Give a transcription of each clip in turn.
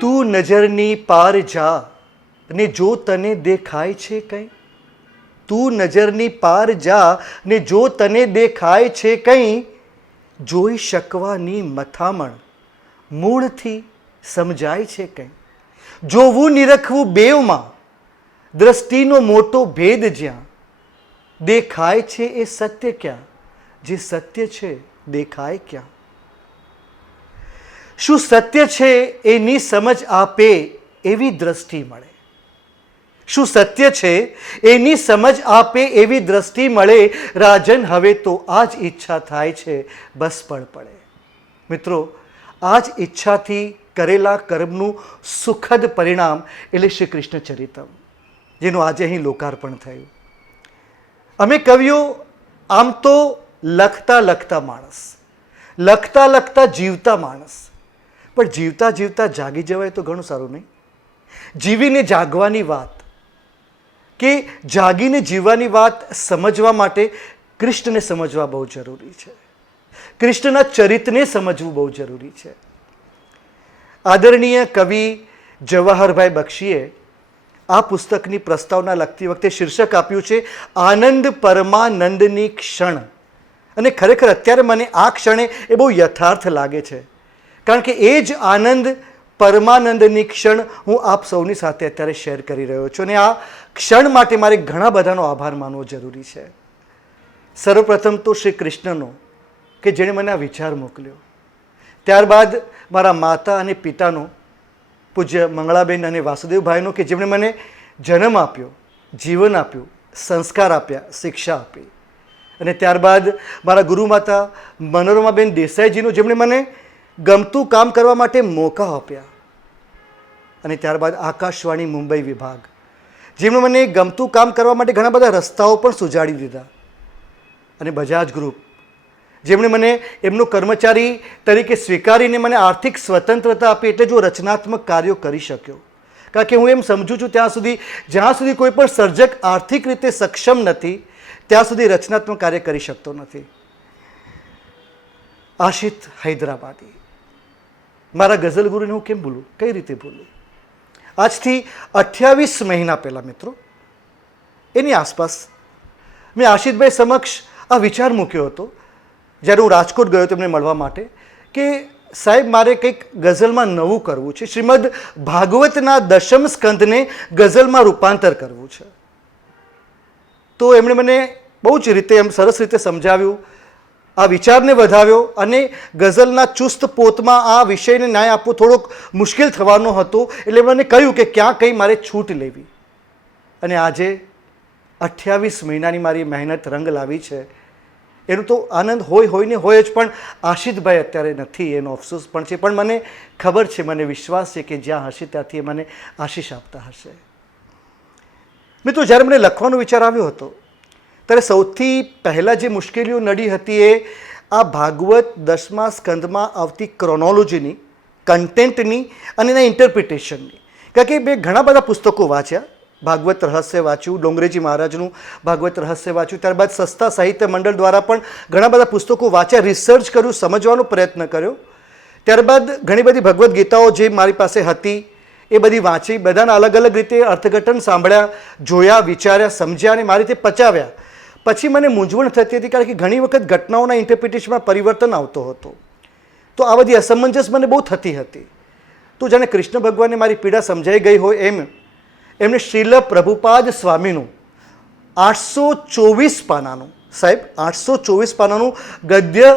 તું નજરની પાર જા ને જો તને દેખાય છે કંઈ, તું નજરની પાર જા ને જો તને દેખાય છે કંઈ, જોઈ શકવાની મથામણ મૂળથી સમજાય છે કંઈ. જોવું નિરખવું બેવમાં દ્રષ્ટિનો મોટો ભેદ જ્યાં, દેખાય છે એ સત્ય ક્યાં, જે સત્ય છે દેખાય ક્યાં. શું સત્ય છે એની સમજ આપે એવી દ્રષ્ટિ મળે, શું સત્ય છે એની સમજ આપે એવી દ્રષ્ટિ મળે. રાજન હવે તો આ જ ઈચ્છા થાય છે બસ પળ પડે. મિત્રો, આ જ ઈચ્છાથી કરેલા કર્મનું સુખદ પરિણામ એટલે શ્રી કૃષ્ણ ચરિતમ, જેનું આજે અહીં લોકાર્પણ થયું. અમે કવિઓ આમ તો લખતા લખતા માણસ, લખતા લખતા જીવતા માણસ, પણ જીવતા જીવતા જાગી જવાય તો ઘણું સારું નહીં? જીવીને જાગવાની વાત કે જાગીને જીવવાની વાત સમજવા માટે કૃષ્ણને સમજવા બહુ જરૂરી છે, કૃષ્ણના ચરિત્રને સમજવું બહુ જરૂરી છે. આદરણીય કવિ જવાહરભાઈ બક્ષીએ આ પુસ્તકની પ્રસ્તાવના લખતી વખતે શીર્ષક આપ્યું છે આનંદ પરમાનંદની ક્ષણ. અને ખરેખર અત્યારે મને આ ક્ષણે એ બહુ યથાર્થ લાગે છે, કારણ કે એ જ આનંદ પરમાનંદની ક્ષણ હું આપ સૌની સાથે અત્યારે શેર કરી રહ્યો છું. અને આ ક્ષણ માટે મારે ઘણા બધાનો આભાર માનવો જરૂરી છે. સર્વપ્રથમ તો શ્રી કૃષ્ણનો, કે જેણે મને આ વિચાર મોકલ્યો. ત્યારબાદ મારા માતા અને પિતાનો, પૂજ્ય મંગળાબેન અને વાસુદેવભાઈનો, કે જેમણે મને જન્મ આપ્યો, જીવન આપ્યું, સંસ્કાર આપ્યા, શિક્ષા આપી. અને ત્યારબાદ મારા ગુરુમાતા મનોરમાબેન દેસાઈજીનો, જેમણે મને ગમતું કામ કરવા માટે મોકા આપ્યા. અને ત્યારબાદ આકાશવાણી મુંબઈ વિભાગ, જેમણે મને ગમતું કામ કરવા માટે ઘણા બધા રસ્તાઓ પણ સુજાડી દીધા. અને બજાજ ગ્રુપ, જેમણે મને એમનો કર્મચારી તરીકે સ્વીકારીને મને આર્થિક સ્વતંત્રતા આપી, એટલે જો રચનાત્મક કાર્યો કરી શક્યો. કારણ કે હું એમ સમજું છું ત્યાં સુધી, જ્યાં સુધી કોઈ પણ સર્જક આર્થિક રીતે સક્ષમ નથી ત્યાં સુધી રચનાત્મક કાર્ય કરી શકતો નથી. આશિત હૈદરાબાદી, મારા ગઝલ ગુરુને હું કેમ ભૂલું, કઈ રીતે ભૂલું? આજથી 28 મહિના પહેલાં મિત્રો, એની આસપાસ મેં આશિતભાઈ સમક્ષ આ વિચાર મૂક્યો હતો જ્યારે હું રાજકોટ ગયો તેમને મળવા માટે, કે સાહેબ મારે કંઈક ગઝલમાં નવું કરવું છે, શ્રીમદ ભાગવતના 10મ સ્કંદને ગઝલમાં રૂપાંતર કરવું છે. તો એમણે મને બહુ જ રીતે એમ સરસ રીતે સમજાવ્યું, આ વિચારને વધાવ્યો. અને ગઝલના ચુસ્ત પોતમાં આ વિષયને ન્યાય આપવો થોડોક મુશ્કેલ થવાનો હતો, એટલે મને કહ્યું કે ક્યાં કંઈ મારે છૂટ લેવી. અને આજે 28 મહિનાની મારી મહેનત રંગ લાવી છે. એનો તો આનંદ હોય ને હોય જ, પણ આશિતભાઈ અત્યારે નથી, એનો અફસોસ પણ છે. પણ મને ખબર છે, મને વિશ્વાસ છે કે જ્યાં હશે ત્યાંથી એ મને આશીષ આપતા હશે. મિત્રો, જ્યારે મને લખવાનો વિચાર આવ્યો હતો ત્યારે સૌથી પહેલાં જે મુશ્કેલીઓ નડી હતી એ આ ભાગવત 10મા સ્કંદમાં આવતી ક્રોનોલોજીની, કન્ટેન્ટની અને એના ઇન્ટરપ્રિટેશનની. કારણ કે મેં ઘણા બધા પુસ્તકો વાંચ્યા, ભાગવત રહસ્ય વાંચ્યું, ડોંગરેજી મહારાજનું ભાગવત રહસ્ય વાંચ્યું, ત્યારબાદ સસ્તા સાહિત્ય મંડળ દ્વારા પણ ઘણા બધા પુસ્તકો વાંચ્યા, રિસર્ચ કર્યું, સમજવાનો પ્રયત્ન કર્યો. ત્યારબાદ ઘણી બધી ભગવદ્ ગીતાઓ જે મારી પાસે હતી એ બધી વાંચી, બધાના અલગ અલગ રીતે અર્થઘટન સાંભળ્યા, જોયા, વિચાર્યા, સમજ્યા અને મારી રીતે પચાવ્યા. પછી મને મૂંઝવણ થતી હતી, કારણ કે ઘણી વખત ઘટનાઓના ઇન્ટરપ્રિટેશનમાં પરિવર્તન આવતો હતો. તો આ બધી અસમંજસ મને બહુ થતી હતી. તો જાણે કૃષ્ણ ભગવાનને મારી પીડા સમજાઈ ગઈ હોય એમ એમણે શ્રીલ પ્રભુપાદ સ્વામીનું 824 પાનાનું, સાહેબ 824 પાનાનું ગદ્ય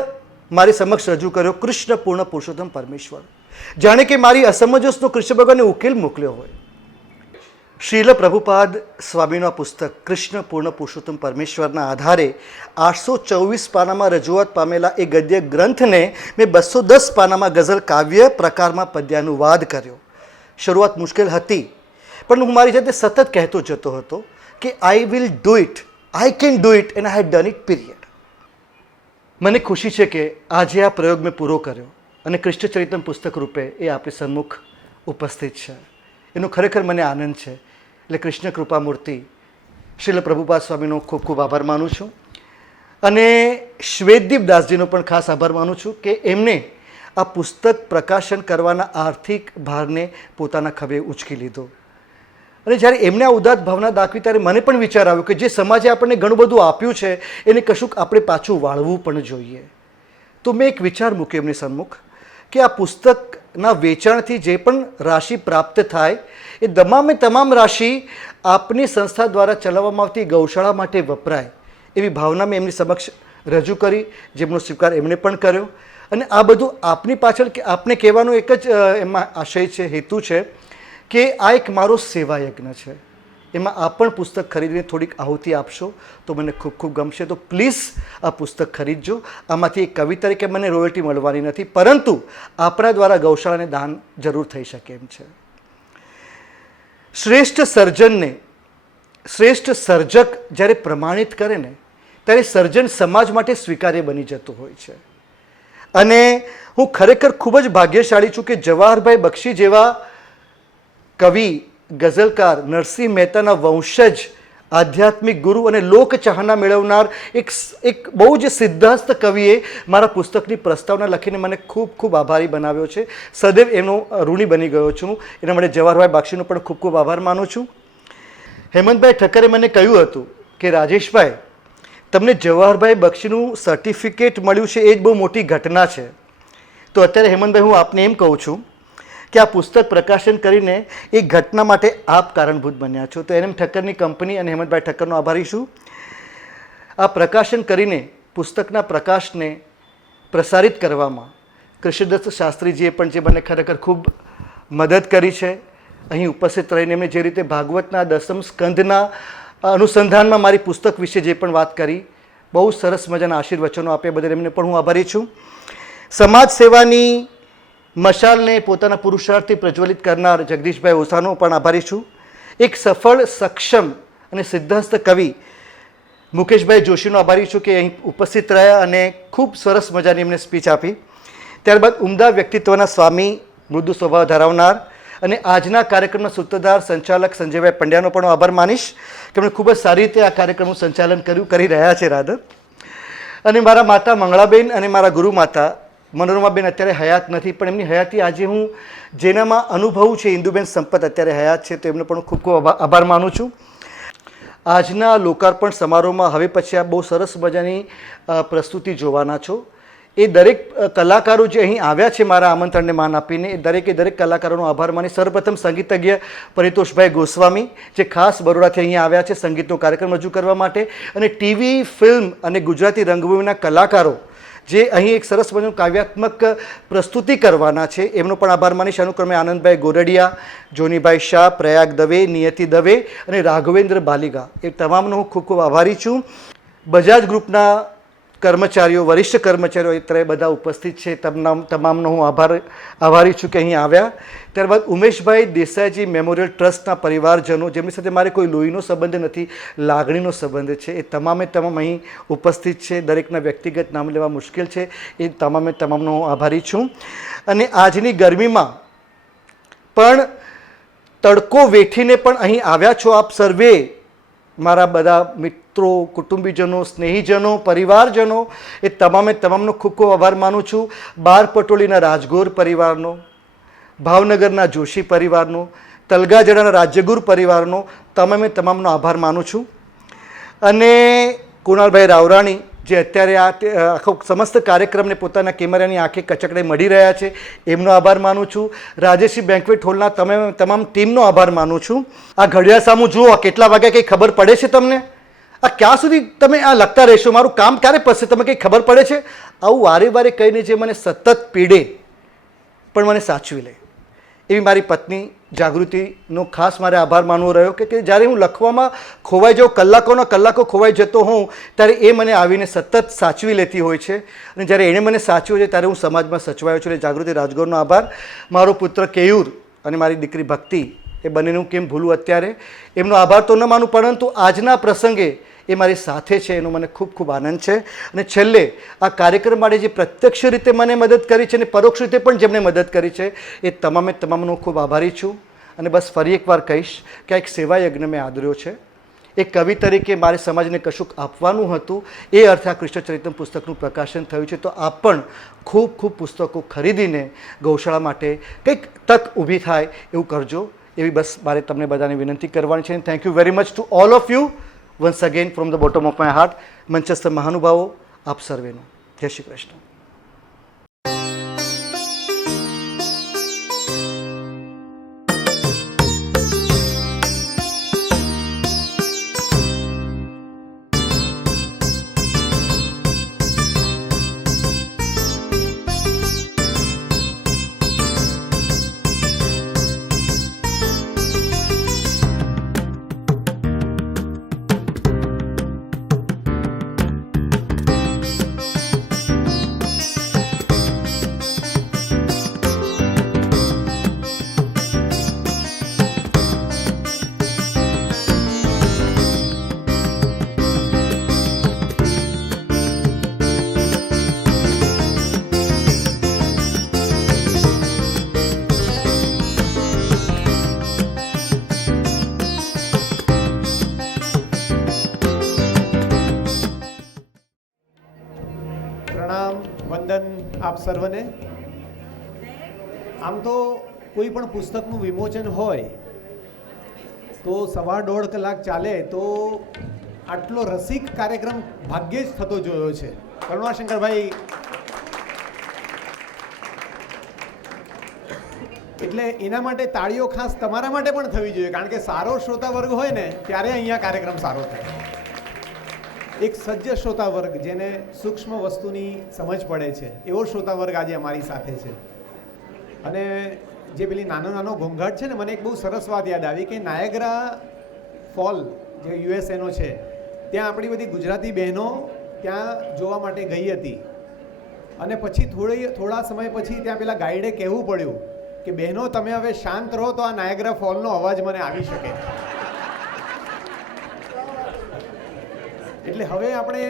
મારી સમક્ષ રજૂ કર્યો, કૃષ્ણ પૂર્ણ પુરુષોત્તમ પરમેશ્વર. જાણે કે મારી અસમંજસનો કૃષ્ણ ભગવાનને ઉકેલ મોકલ્યો હોય. શ્રીલ પ્રભુપાદ સ્વામીનું પુસ્તક કૃષ્ણ પૂર્ણ પુરુષોત્તમ પરમેશ્વરના આધારે 824 પાનામાં રજૂઆત પામેલા એ ગદ્ય ગ્રંથને મેં 210 પાનામાં ગઝલ કાવ્ય પ્રકારમાં પદ્યાનુવાદ કર્યો. શરૂઆત મુશ્કેલ હતી, પણ હું મારી જાતે સતત કહેતો જતો હતો કે I will do it, I can do it, and I head done it period. મને ખુશી છે કે આજે આ પ્રયોગ મેં પૂરો કર્યો અને કૃષ્ણ ચરિતમ પુસ્તક રૂપે એ આપણી સન્મુખ ઉપસ્થિત છે. એનો ખરેખર મને આનંદ છે. એટલે કૃષ્ણ કૃપામૂર્તિ શ્રીલ પ્રભુપાદ સ્વામીનો ખૂબ ખૂબ આભાર માનું છું અને શ્વેતદીપ દાસજીનો પણ ખાસ આભાર માનું છું કે એમને આ પુસ્તક પ્રકાશન કરવાના આર્થિક ભારને પોતાના ખભે ઉંચકી લીધો. અને જ્યારે એમને આ ઉદાત્ત ભાવના દાખવી ત્યારે મને પણ વિચાર આવ્યો કે જે સમાજે આપણને ઘણું બધું આપ્યું છે એને કશુંક આપણે પાછું વાળવું પણ જોઈએ. તો મેં એક વિચાર મૂક્યો એમની સન્મુખ કે આ પુસ્તકના વેચાણથી જે પણ રાશિ પ્રાપ્ત થાય એ તમામ રાશિ આપની સંસ્થા દ્વારા ચલાવવામાં આવતી ગૌશાળા માટે વપરાય એવી ભાવના મેં એમની સમક્ષ રજૂ કરી, જેમનો સ્વીકાર એમણે પણ કર્યો. અને આ બધું આપની પાછળ આપને કહેવાનું એક જ એમાં આશય છે, હેતુ છે કે આ એક મારો સેવા યજ્ઞ છે. એમાં આપ પણ પુસ્તક ખરીદીને થોડીક આહુતિ આપશો તો મને ખૂબ ખૂબ ગમશે. તો પ્લીઝ આ પુસ્તક ખરીદજો. આમાંથી એક કવિ તરીકે મને રોયલ્ટી મળવાની નથી, પરંતુ આપણા દ્વારા ગૌશાળાને દાન જરૂર થઈ શકે એમ છે. શ્રેષ્ઠ સર્જનને શ્રેષ્ઠ સર્જક જ્યારે પ્રમાણિત કરે ને ત્યારે સર્જન સમાજ માટે સ્વીકાર્ય બની જતું હોય છે. અને હું ખરેખર ખૂબ જ ભાગ્યશાળી છું કે જવાહરભાઈ બક્ષી જેવા કવિ, ગઝલકાર, નરસિંહ મહેતાના વંશજ, આધ્યાત્મિક ગુરુ અને લોક ચાહના મેળવનાર એક બહુ જ સિદ્ધહસ્ત કવિએ મારા પુસ્તકની પ્રસ્તાવના લખીને મને ખૂબ ખૂબ આભારી બનાવ્યો છે. સદૈવ એનો ઋણી બની ગયો છું. એના માટે જવાહરભાઈ બક્ષીનો પણ ખૂબ ખૂબ આભાર માનું છું. હેમંતભાઈ ઠક્કરે મને કહ્યું હતું કે રાજેશભાઈ, તમને જવાહરભાઈ બક્ષીનું સર્ટિફિકેટ મળ્યું છે એ જ બહુ મોટી ઘટના છે. તો અત્યારે હેમંતભાઈ હું આપને એમ કહું છું કે આ પુસ્તક પ્રકાશન કરીને એ ઘટના માટે આપ કારણભૂત બન્યા છો. તો એમ ઠક્કરની કંપની અને હેમંતભાઈ ઠક્કરનો આભારી છું. આ પ્રકાશન કરીને પુસ્તકના પ્રકાશને પ્રસારિત કરવામાં કૃષ્ણદત્ત શાસ્ત્રીજીએ પણ જે મને ખરેખર ખૂબ મદદ કરી છે. અહીં ઉપસ્થિત રહીને એમણે જે રીતે ભાગવતના 10મ સ્કંધના અનુસંધાનમાં મારી પુસ્તક વિશે જે પણ વાત કરી, બહુ સરસ મજાના આશીર્વચનો આપ્યા બદલ એમને પણ હું આભારી છું. સમાજ સેવાની મશાલને પોતાના પુરુષાર્થથી પ્રજ્વલિત કરનાર જગદીશભાઈ ઓઝાનો પણ આભારી છું. એક સફળ, સક્ષમ અને સિદ્ધહસ્ત કવિ મુકેશભાઈ જોશીનો આભારી છું કે અહીં ઉપસ્થિત રહ્યા અને ખૂબ સરસ મજાની એમને સ્પીચ આપી. ત્યારબાદ ઉમદા વ્યક્તિત્વના સ્વામી, મૃદુ સ્વભાવ ધરાવનાર અને આજના કાર્યક્રમના સૂત્રધાર સંચાલક સંજયભાઈ પંડ્યાનો પણ આભાર માનીશ કે એમણે ખૂબ જ સારી રીતે આ કાર્યક્રમનું સંચાલન કરી રહ્યા છે રાધર. અને મારા માતા મંગળાબેન અને મારા ગુરુ માતા મનોરમાબેન અત્યારે હયાત નથી, પણ એમની હયાતી આજે હું જેનામાં અનુભવું છે, ઇન્દુબેન સંપત અત્યારે હયાત છે, તો એમનો પણ ખૂબ ખૂબ આભાર માનું છું. આજના લોકાર્પણ સમારોહમાં હવે પછી આ બહુ સરસ મજાની પ્રસ્તુતિ જોવાના છો. એ દરેક કલાકારો જે અહીં આવ્યા છે મારા આમંત્રણને માન આપીને, એ દરેક કલાકારોનો આભાર માની સર્વપ્રથમ સંગીતજ્ઞ પરિતોષભાઈ ગોસ્વામી જે ખાસ બરોડાથી અહીં આવ્યા છે સંગીતનો કાર્યક્રમ રજૂ કરવા માટે, અને ટીવી, ફિલ્મ અને ગુજરાતી રંગભૂમિના કલાકારો જે અહીં એક સરસ મજાનું કાવ્યાત્મક પ્રસ્તુતિ કરવાના છે, એમનો પણ આભાર માનીશ. અનુક્રમે આનંદભાઈ ગોરડિયા, જોનીભાઈ શાહ, પ્રયાગ દવે, નિયતિ દવે અને રાઘવેન્દ્ર બાલિગા, એ તમામનો હું ખૂબ ખૂબ આભારી છું. બજાજ ગ્રુપના કર્મચારીઓ, વરિષ્ઠ કર્મચારીઓ અત્યારે બધા ઉપસ્થિત છે, તમામનો હું આભારી છું કે અહીં આવ્યા. ત્યારબાદ ઉમેશભાઈ દેસાઈજી મેમોરિયલ ટ્રસ્ટના પરિવારજનો, જેમની સાથે મારે કોઈ લોહીનો સંબંધ નથી, લાગણીનો સંબંધ છે, એ તમામ અહીં ઉપસ્થિત છે. દરેકના વ્યક્તિગત નામ લેવા મુશ્કેલ છે, એ તમામનો હું આભારી છું. અને આજની ગરમીમાં પણ તડકો વેઠીને પણ અહીં આવ્યા છો આપ સર્વે, મારા બધા મિત્રો, કુટુંબીજનો, સ્નેહીજનો, પરિવારજનો, એ તમામનો ખૂબ ખૂબ આભાર માનું છું. બાર પટોળીના રાજગોર પરિવારનો, ભાવનગરના જોશી પરિવારનો, તલગાજડાના રાજ્યગુર પરિવારનો તમામનો આભાર માનું છું. અને કુણાલભાઈ રાવરાણી જે અત્યારે આ આખો સમસ્ત કાર્યક્રમને પોતાના કેમેરાની આંખે કચકડે મળી રહ્યા છે, એમનો આભાર માનું છું. રાજેશી બેન્ક્વેટ હોલના તમામ ટીમનો આભાર માનું છું. આ ઘડિયાળ સામું જુઓ, કેટલા વાગ્યા કંઈ ખબર પડે છે તમને? આ ક્યાં સુધી તમે આ લખતા રહેશો? મારું કામ ક્યારે પતશે? તમે કંઈ ખબર પડે છે? આવું વારે વારે કહીને જે મને સતત પીડે પણ મને સાચવી લે એવી મારી પત્ની જાગૃતિનો ખાસ મારે આભાર માનવો રહ્યો કે જ્યારે હું લખવામાં ખોવાઈ જાઉં, કલાકો ખોવાઈ જતો હોઉં, ત્યારે એ મને આવીને સતત સાચવી લેતી હોય છે. અને જ્યારે એણે મને સાચવ્યો છે ત્યારે હું સમાજમાં સચવાયો છું. એટલે જાગૃતિ રાજગોરનો આભાર. મારો પુત્ર કેયુર અને મારી દીકરી ભક્તિ, એ બંનેને હું કેમ ભૂલું અત્યારે, એમનો આભાર તો ન માનું, પરંતુ આજના પ્રસંગે એ મારી સાથે છે, એનો મને ખૂબ ખૂબ આનંદ છે. અને છેલ્લે આ કાર્યક્રમ માટે જે પ્રત્યક્ષ રીતે મને મદદ કરી છે અને પરોક્ષ રીતે પણ જેમણે મદદ કરી છે, એ તમામનો ખૂબ આભારી છું. અને બસ ફરી એકવાર કહીશ કે આ એક સેવા યજ્ઞ મેં આદર્યો છે. એક કવિ તરીકે મારે સમાજને કશુંક આપવાનું હતું, એ અર્થે આ કૃષ્ણચરિત્રમ પુસ્તકનું પ્રકાશન થયું છે. તો આપ પણ ખૂબ ખૂબ પુસ્તકો ખરીદીને ગૌશાળા માટે કંઈક તક ઊભી થાય એવું કરજો, એવી બસ મારે તમને બધાને વિનંતી કરવાની છે. Thank you very much to all of you once again from the bottom of my heart. મંચસ્થ મહાનુભાવો, આપ સર્વેનો જય શ્રી કૃષ્ણ. વંદન આપ સર્વને. આમ તો કોઈ પણ પુસ્તકનું વિમોચન હોય તો 1.5 કલાક ચાલે, તો આટલો રસિક કાર્યક્રમ ભાગ્યે જ થતો જોયો છે. કરુણાશંકરભાઈ, એટલે એના માટે તાળીઓ ખાસ તમારા માટે પણ થવી જોઈએ, કારણ કે સારો શ્રોતા વર્ગ હોય ને ત્યારે અહીંયા કાર્યક્રમ સારો થાય. એક સજ્જ શ્રોતા વર્ગ જેને સૂક્ષ્મ વસ્તુની સમજ પડે છે એવો શ્રોતા વર્ગ આજે અમારી સાથે છે. અને જે પેલી નાનો ઘોંઘાટ છે ને, મને એક બહુ સરસ વાત યાદ આવી કે નાયગ્રા ફોલ જે યુએસએનો છે ત્યાં આપણી બધી ગુજરાતી બહેનો ત્યાં જોવા માટે ગઈ હતી. અને પછી થોડા સમય પછી ત્યાં પેલા ગાઈડે કહેવું પડ્યું કે બહેનો તમે હવે શાંત રહો તો આ નાયગ્રા ફોલનો અવાજ મને આવી શકે. એટલે હવે આપણે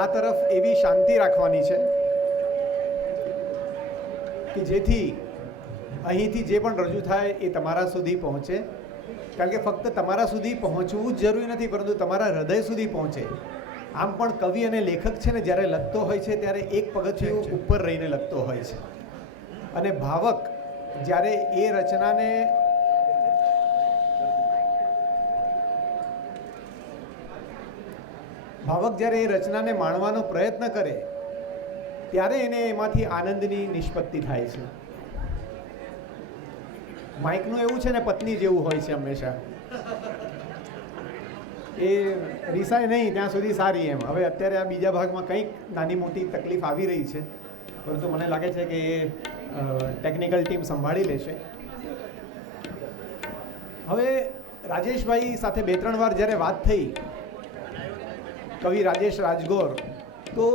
આ તરફ એવી શાંતિ રાખવાની છે કે જેથી અહીંથી જે પણ રજૂ થાય એ તમારા સુધી પહોંચે. કારણ કે ફક્ત તમારા સુધી પહોંચવું જ જરૂરી નથી, પરંતુ તમારા હૃદય સુધી પહોંચે. આમ પણ કવિ અને લેખક છે ને, જ્યારે લખતો હોય છે ત્યારે એક પગથિયું ઉપર રહીને લખતો હોય છે. અને ભાવક જ્યારે એ રચનાને માણવાનો પ્રયત્ન કરે ત્યારે એને એમાંથી આનંદની નિષ્પત્તિ થાય છે. માઇકનું એવું છે ને, પત્ની જેવું હોય છે હંમેશા, એ રીસાય નહીં ત્યાં સુધી સારી એમ. હવે અત્યારે આ બીજા ભાગમાં કંઈક નાની મોટી તકલીફ આવી રહી છે, પરંતુ મને લાગે છે કે એ ટેકનિકલ ટીમ સંભાળી લેશે. હવે રાજેશભાઈ સાથે 2-3 વાર જ્યારે વાત થઈ, કવિ રાજેશ રાજગોર, તો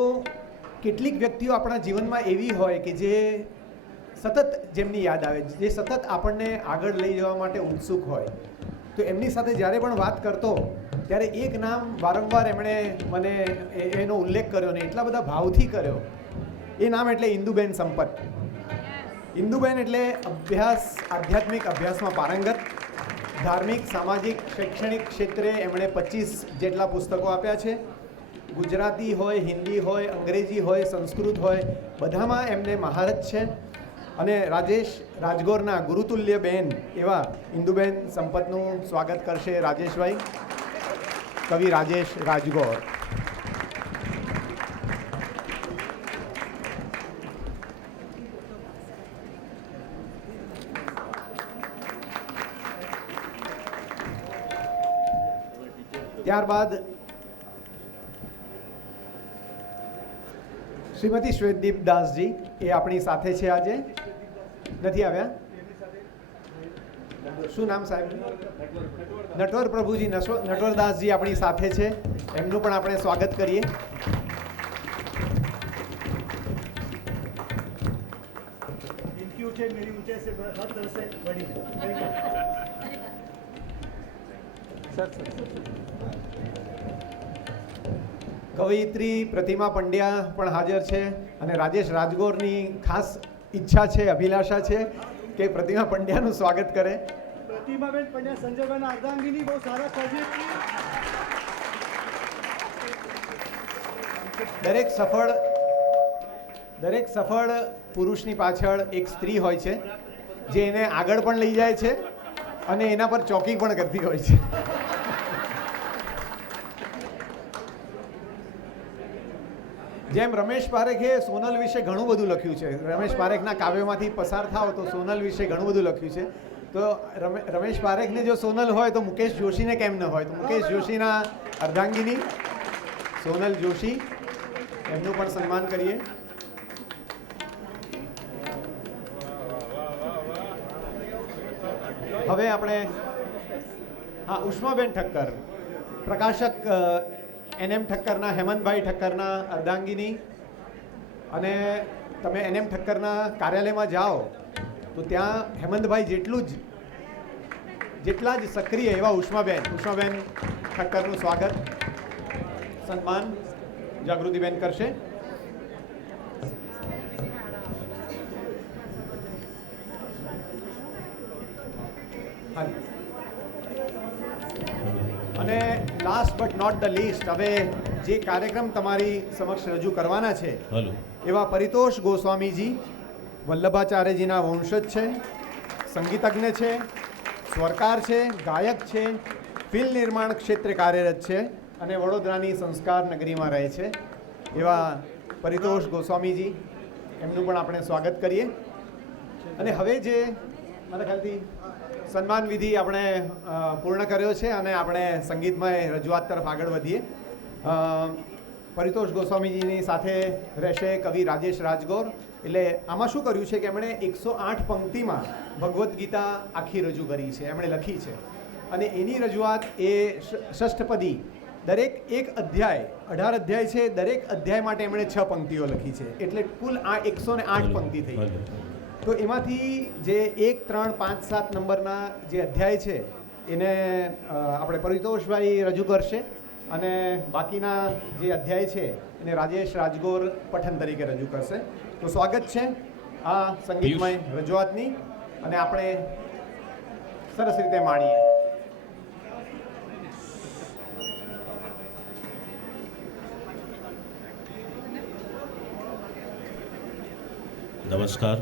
કેટલીક વ્યક્તિઓ આપણા જીવનમાં એવી હોય કે જે સતત જેમની યાદ આવે, જે સતત આપણને આગળ લઈ જવા માટે ઉત્સુક હોય. તો એમની સાથે જ્યારે પણ વાત કરતો ત્યારે એક નામ વારંવાર એમણે મને એનો ઉલ્લેખ કર્યો ને એટલા બધા ભાવથી કર્યો. એ નામ એટલે ઇન્દુબેન સંપત. ઇન્દુબેન એટલે આધ્યાત્મિક અભ્યાસમાં પારંગત, ધાર્મિક, સામાજિક, શૈક્ષણિક ક્ષેત્રે એમણે 25 જેટલા પુસ્તકો આપ્યા છે. ગુજરાતી હોય, હિન્દી હોય, અંગ્રેજી હોય, સંસ્કૃત હોય, બધામાં એમને મહારત છે. અને રાજેશ રાજગોરના ગુરુતુલ્ય બેન એવા ઇન્દુબેન સંપતનું સ્વાગત કરશે રાજેશભાઈ, કવિ રાજેશ રાજગોર. ત્યારબાદ શ્રીમતી શ્વેતદીપ દાસજી, એ આપણી સાથે છે. આજે નથી આવ્યા. શું નામ સાહેબ? નટવર પ્રભુજી નટવરદાસજી આપણી સાથે છે. એમનું પણ આપણે સ્વાગત કરીએ. કવયિત્રી પ્રતિમા પંડ્યા પણ હાજર છે. અને રાજેશ રાજગોરની ખાસ ઈચ્છા છે, અભિલાષા છે કે પ્રતિમા પંડ્યાનું સ્વાગત કરે. પ્રતિમાબેન પંડ્યા સંજયભાઈના અર્ધાંગીની બહુ સારા કવિ દરેક સફળ પુરુષની પાછળ એક સ્ત્રી હોય છે જે એને આગળ પણ લઈ જાય છે અને એના પર ચોકી પણ કરતી હોય છે. જેમ રમેશ પારેખે સોનલ વિશે ઘણું બધું લખ્યું છે, રમેશ પારેખના કાવ્યોમાંથી પસાર થાવ તો સોનલ વિશે ઘણું બધું લખ્યું છે. તો રમેશ પારેખને જો સોનલ હોય તો મુકેશ જોશીને કેમ ન હોય? તો મુકેશ જોશીના અર્ધાંગિની સોનલ જોશી, એમનું પણ સન્માન કરીએ. હવે આપણે ઉષ્માબેન ઠક્કર, પ્રકાશક NM ઠક્કરના, હેમંતભાઈ ઠક્કરના અર્ધાંગિની. અને તમે NM ઠક્કરના કાર્યાલયમાં જાઓ તો ત્યાં હેમંતભાઈ જેટલા જ સક્રિય એવા ઉષ્માબેન ઠક્કરનું સ્વાગત, સન્માન જાગૃતિબેન કરશે. અને last but not the least, હવે જે કાર્યક્રમ તમારી સમક્ષ રજૂ કરવાના છે એવા પરિતોષ ગોસ્વામીજી વલ્લભાચાર્યજીના વંશજ છે, સંગીતજ્ઞ છે, સ્વરકાર છે, ગાયક છે, ફિલ્મ નિર્માણ ક્ષેત્રે કાર્યરત છે અને વડોદરાની સંસ્કાર નગરીમાં રહે છે એવા પરિતોષ ગોસ્વામીજી, એમનું પણ આપણે સ્વાગત કરીએ. અને હવે જે મારા ખ્યાલથી સન્માન વિધિ આપણે પૂર્ણ કર્યો છે અને આપણે સંગીતમય રજૂઆત તરફ આગળ વધીએ. પરિતોષ ગોસ્વામીજીની સાથે રહેશે કવિ રાજેશ રાજગોર. એટલે આમાં શું કર્યું છે કે એમણે 108 પંક્તિમાં ભગવદ્ ગીતા આખી રજૂ કરી છે, એમણે લખી છે અને એની રજૂઆત એ ષષ્ઠપદી, દરેક એક અધ્યાય, 18 અધ્યાય છે, દરેક અધ્યાય માટે એમણે 6 પંક્તિઓ લખી છે, એટલે કુલ 108 પંક્તિ થઈ. તો એમાંથી જે 1, 3, 5, 7 નંબરના જે અધ્યાય છે એને આપણે પરિતોષભાઈ રજૂ કરશે અને બાકીના જે અધ્યાય છે એને રાજેશ રાજગોર પઠન તરીકે રજૂ કરશે. તો સ્વાગત છે આ સંગીતમય રજૂઆતની અને આપણે સરસ રીતે માણીએ. નમસ્કાર.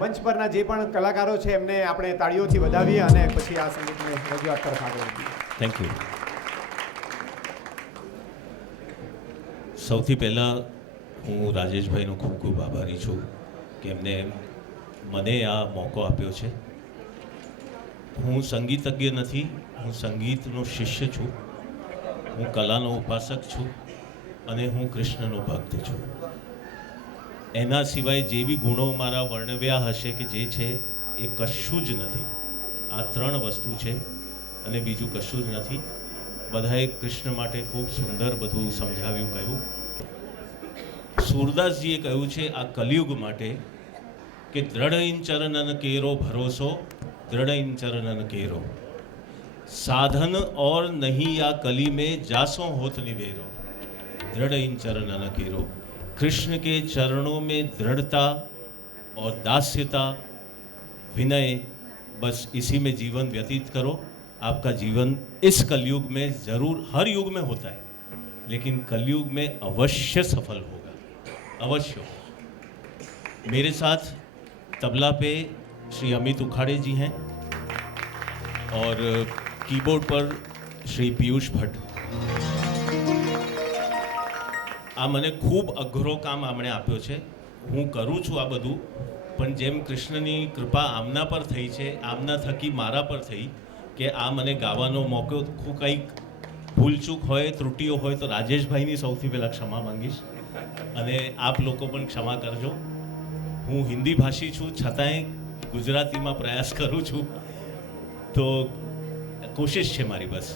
મંચ પરના જે પણ કલાકારો છે એમને આપણે તાળીઓથી વધાવીએ અને પછી આ સંગીતની રજૂઆત તરફ આગળ વધીએ. Thank you. સૌથી પહેલાં હું રાજેશભાઈનો ખૂબ ખૂબ આભારી છું કે એમને મને આ મોકો આપ્યો છે. હું સંગીતજ્ઞ નથી, હું સંગીતનો શિષ્ય છું, હું કલાનો ઉપાસક છું અને હું કૃષ્ણનો ભક્ત છું. એના સિવાય જે બી ગુણો મારા વર્ણવ્યા હશે કે જે છે એ કશું જ નથી. આ 3 વસ્તુ છે અને બીજું કશું જ નથી. બધાએ કૃષ્ણ માટે ખૂબ સુંદર બધું સમજાવ્યું, કહ્યું. સૂરદાસજીએ કહ્યું છે આ કલિયુગ માટે કે દ્રઢ ઇન ચરણન કેરો ભરોસો, દ્રઢ ઇન ચરણન કેરો साधन और नहीं या कली में जासों होत निवेरो, दृढ़ इन चरणन केरो. कृष्ण के चरणों में दृढ़ता और दास्यता, विनय, बस इसी में जीवन व्यतीत करो. आपका जीवन इस कलयुग में ज़रूर, हर युग में होता है लेकिन कलयुग में अवश्य सफल होगा, अवश्य. मेरे साथ तबला पे श्री अमित उखाड़े जी हैं और कीबोर्ड पर श्री पीयूष भट्ट. આ મને ખૂબ અઘરો કામ આમણે આપ્યો છે. હું કરું છું આ બધું, પણ જેમ કૃષ્ણની કૃપા આમના પર થઈ છે, આમના થકી મારા પર થઈ કે આ મને ગાવાનો મોકો, કંઈક ભૂલચૂક હોય, ત્રુટીઓ હોય તો રાજેશભાઈની સૌથી પહેલાં ક્ષમા માંગીશ અને આપ લોકો પણ ક્ષમા કરજો. હું હિન્દી ભાષી છું છતાંય ગુજરાતીમાં પ્રયાસ કરું છું, તો કોશિશ છે મારી બસ.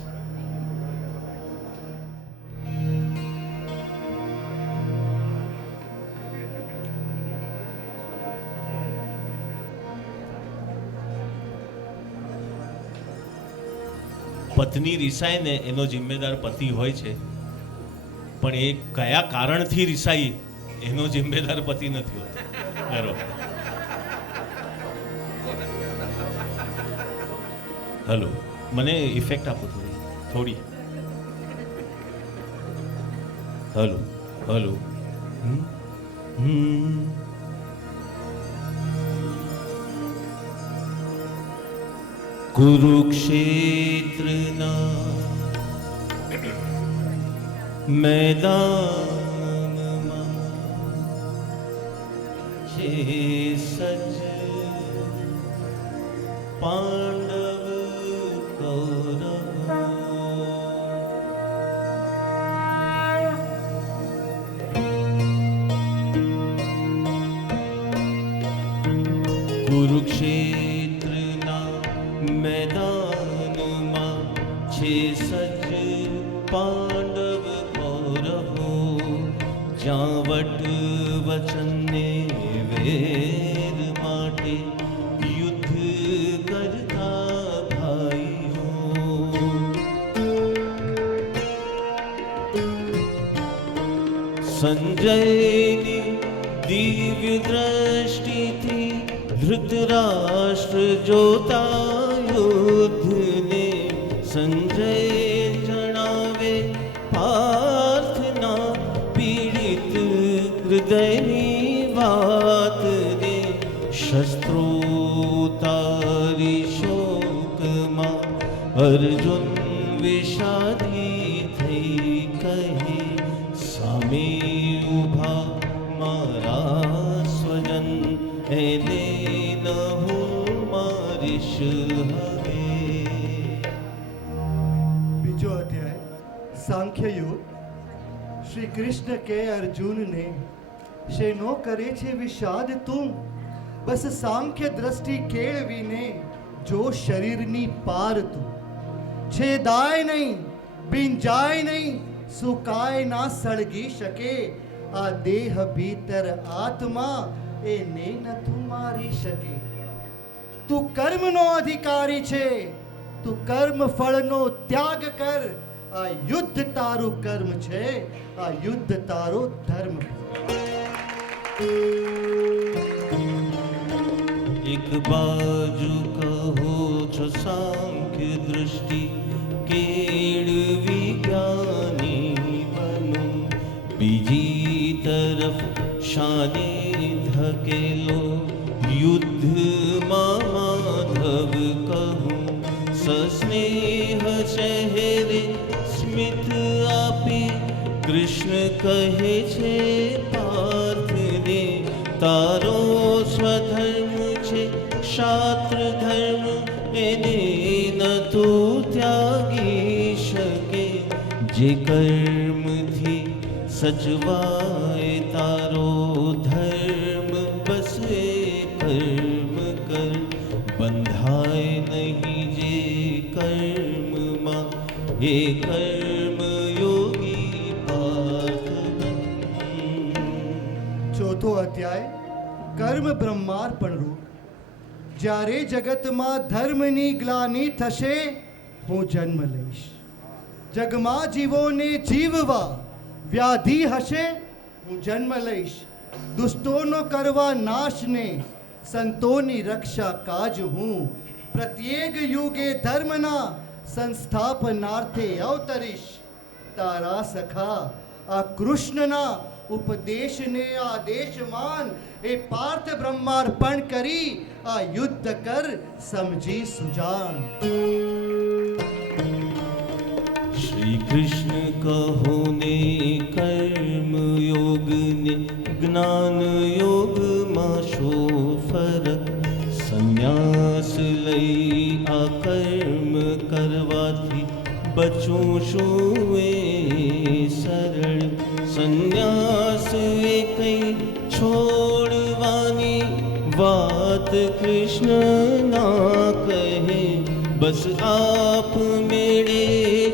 પત્ની રિસાય ને એનો જિમ્મેદાર પતિ હોય છે, પણ એ કયા કારણથી રિસાઈ એનો જિમ્મેદાર પતિ નથી હોતો. બરોબર. હલો, મને ઇફેક્ટ આપો થોડી. Hello hello. કુરુક્ષેત્રના મેદાનમાં છે સજ પાંડવ કૌરવ. કુરુક્ષેત્રના મેદાનમાં છે સજ પાંડવ કૌરવો. જ્યાં વટ વચનને વેર માટે યુદ્ધ કરતા ભાઈઓ. સંજયની દિવ્ય દ્રષ્ટિથી ધૃતરાષ્ટ્ર જોતા યુદ્ધને. સંજય જણાવે પાર્થના પીડિત હૃદયની વાતને. શસ્ત્રો તારી શોકમાં અર્જુન વિષાદી થઈ કહે. સામે ઉભા મારા સ્વજન એને ન હું મારીશ હવે. બીજો અધ્યાય સાંખ્ય યોગ. શ્રી કૃષ્ણ કે અર્જુનને શેનો કરે છે વિષાદ તું? બસ સાંખ્ય દ્રષ્ટિ કેળવીને જો શરીરની પાર તું. છેદાય નહીં, ભીંજાય નહીં, સુકાય ના સળગી શકે. આ દેહ ભીતર આત્મા એને ન તું મારી શકે. તું કર્મનો અધિકારી છે, તું કર્મ ફળનો ત્યાગ કર. આ યુદ્ધ તારું કર્મ છે, આ યુદ્ધ તારો ધર્મ. એક બાજુ કહો છો સાંખ્ય દૃષ્ટિ કેળવી જ્ઞાની બનો. બીજી તરફ શાને ધકેલો યુદ્ધમાં માધવ કહું. સસ્નેહ ચહેરે સ્મિત આપી કૃષ્ણ કહે છે પાર્થને. તારો સ્વધર્મ છે શાસ્ત્ર ધર્મ, એને ન તું ત્યાગી શકે. જે કર્મથી સચવાય તારો ધર્મ, બસ એ કર્મ કર. બંધાય નહીં જે કર્મમાં, એ કર્મ યોગી પાર્થ બન. ચોથો અધ્યાય કર્મ બ્રહ્માર્પણ રૂપ. જ્યારે જગતમાં ધર્મની ગ્લાનિ થશે હું જન્મ લઈશ. જગમાં જીવોને જીવવા વ્યાધિ હશે હું જન્મ લઈશ. દુષ્ટોનો કરવા નાશને સંતોની રક્ષા કાજ હું. પ્રત્યેક યુગે ધર્મના સંસ્થાપનાર્થે અવતરીશ. તારા સખા આ કૃષ્ણના ઉપદેશને આદેશમાન એ પાર્થ બ્રહ્માર્પણ કરી આ યુદ્ધ કર સમજી સુજાન. શ્રી કૃષ્ણ કહો ને કર્મ યોગને જ્ઞાન યોગમાં શો ફરક. સંન્યાસ લઈ આ કર્મ કરવાથી બચું શું એ સરળ. સંન્યાસ એ કઈ છોડવાની વાત કૃષ્ણ ના કહે. બસ આપ મેળે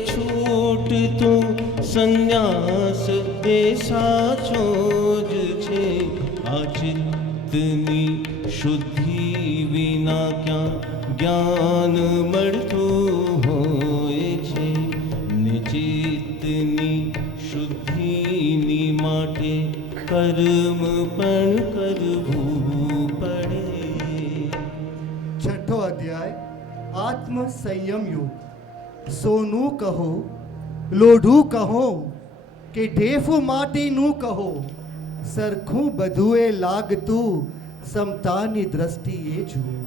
છૂટ તો સંન્યાસ એ સાચો જ છે. આ ચિત્તની શુદ્ધિ વિના ક્યાં જ્ઞાન મળતું હોય છે. ને ચિત્તની શુદ્ધિની માટે કર્મ પણ કરવું પડે. છઠ્ઠો અધ્યાય આત્મ સંયમ યોગ. સોનું કહો, લોઢું કહો કે ઢેફું માટીનું કહો, સરખું બધુંએ લાગતું સમતાની દ્રષ્ટિએ જુઓ.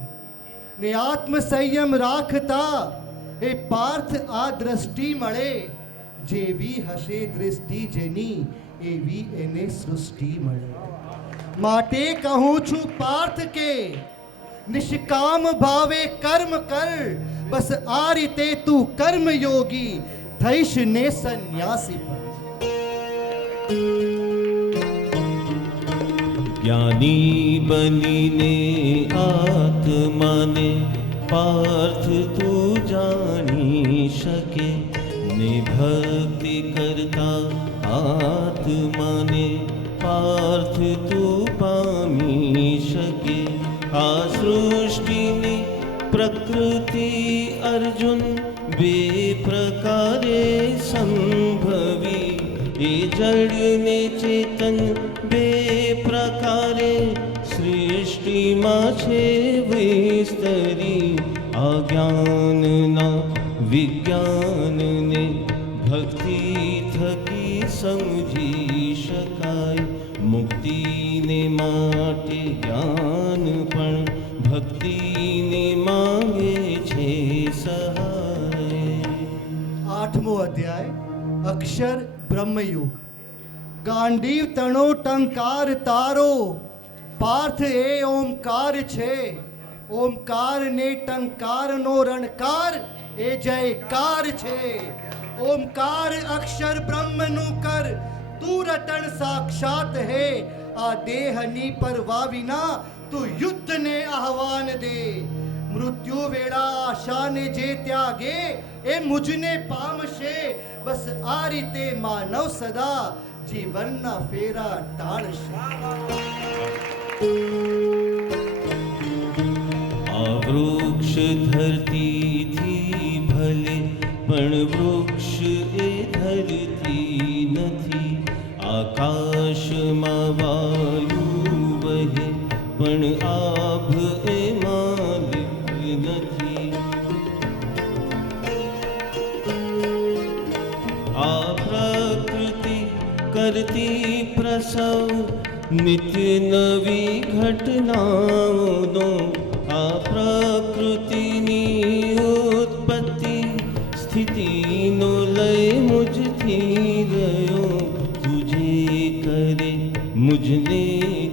ને આત્મ સંયમ રાખતા એ પાર્થ આ દ્રષ્ટિ મળે, જેવી હશે દૃષ્ટિ જેની એવી એને સૃષ્ટિ મળે. માટે કહું છું પાર્થ કે નિષ્કામ ભાવે કર્મ કર, બસ આ રીતે તું કર્મયોગી થઈશ ને સંન્યાસી પણ. જ્ઞાની બનીને આત્માને પાર્થ તું જાણી શકે, ને ભક્તિ કરતા આત્માને પાર્થ તું પામી શકે. આ સૃષ્ટિની પ્રકૃતિ અર્જુન બે પ્રકારે સંભવી, એ જડ ને ચેતન બે પ્રકારે સૃષ્ટિમાં છે વિસ્તરી. આ જ્ઞાનના વિજ્ઞાનને ભક્તિ થકી સમજી શકાય. મુક્તિને માટે જ્ઞાન પણ ભક્તિને માંગે છે સહાય. 8મો અધ્યાય અક્ષર બ્રહ્મયુગ. ગાંડીવ તણો ટંકાર તારો, પાર્થ એ ઓમકાર છે. ઓમકાર ને ટંકારનો રણકાર એ જયકાર છે. ઓમકાર અક્ષર બ્રહ્મનું કર, તું રટણ સાક્ષાત હે. આ દેહની પરવા વિના તું યુદ્ધને આહવાન દે. મૃત્યુ વેળા આશાને જે ત્યાગે એ મુજને પામશે. બસ આ રીતે માનવ સદા જીવનના ફેરા ટાળશે. આ વૃક્ષ ધરતીથી ભલે, પણ વૃક્ષ એ ધરતી નથી. આકાશમાં વાયુ વહે, પણ આભ એ માલિક નથી. આ પ્રકૃતિ કરતી પ્રસવ, નિત્ય નવી ઘટનાઓનો. આ પ્રકૃતિની ઉત્પત્તિ સ્થિતિનો લય મુજથી રહ્યો. તુજે કરે મુજને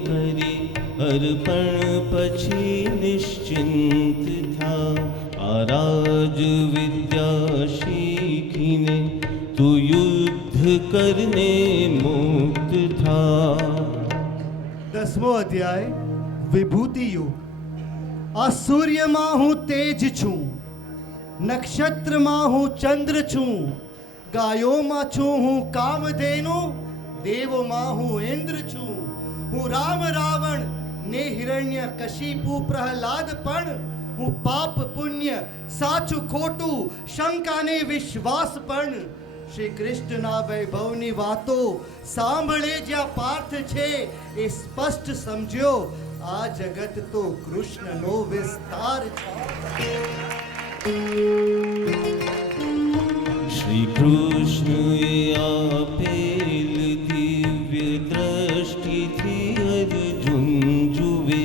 કરી અર્પણ પછી નિશ્ચિંત થા. આ રાજ વિદ્યા શીખીને તું યુદ્ધ કરને મુક્ત થા. 10મો અધ્યાય વિભૂતિ યુગ. આ સૂર્યમાં હું તેજ છું, નક્ષત્રમાં હું ચંદ્ર છું, ગાયોમાં છું હું કામધેનુ, દેવોમાં હું ઇન્દ્ર છું. હું રામ રાવણ ને હિરણ્ય કશિપુ પ્રહલાદ પણ. હું પાપ પુણ્ય સાચું ખોટું શંકા ને વિશ્વાસ પણ. શ્રી કૃષ્ણના વૈભવની વાતો સાંભળે જ્યાં પાર્થ છે, એ સ્પષ્ટ સમજ્યો આ જગત તો કૃષ્ણનો વિસ્તાર છે. શ્રી કૃષ્ણએ આપેલ દિવ્ય દ્રષ્ટિથી અર્જુન જુએ.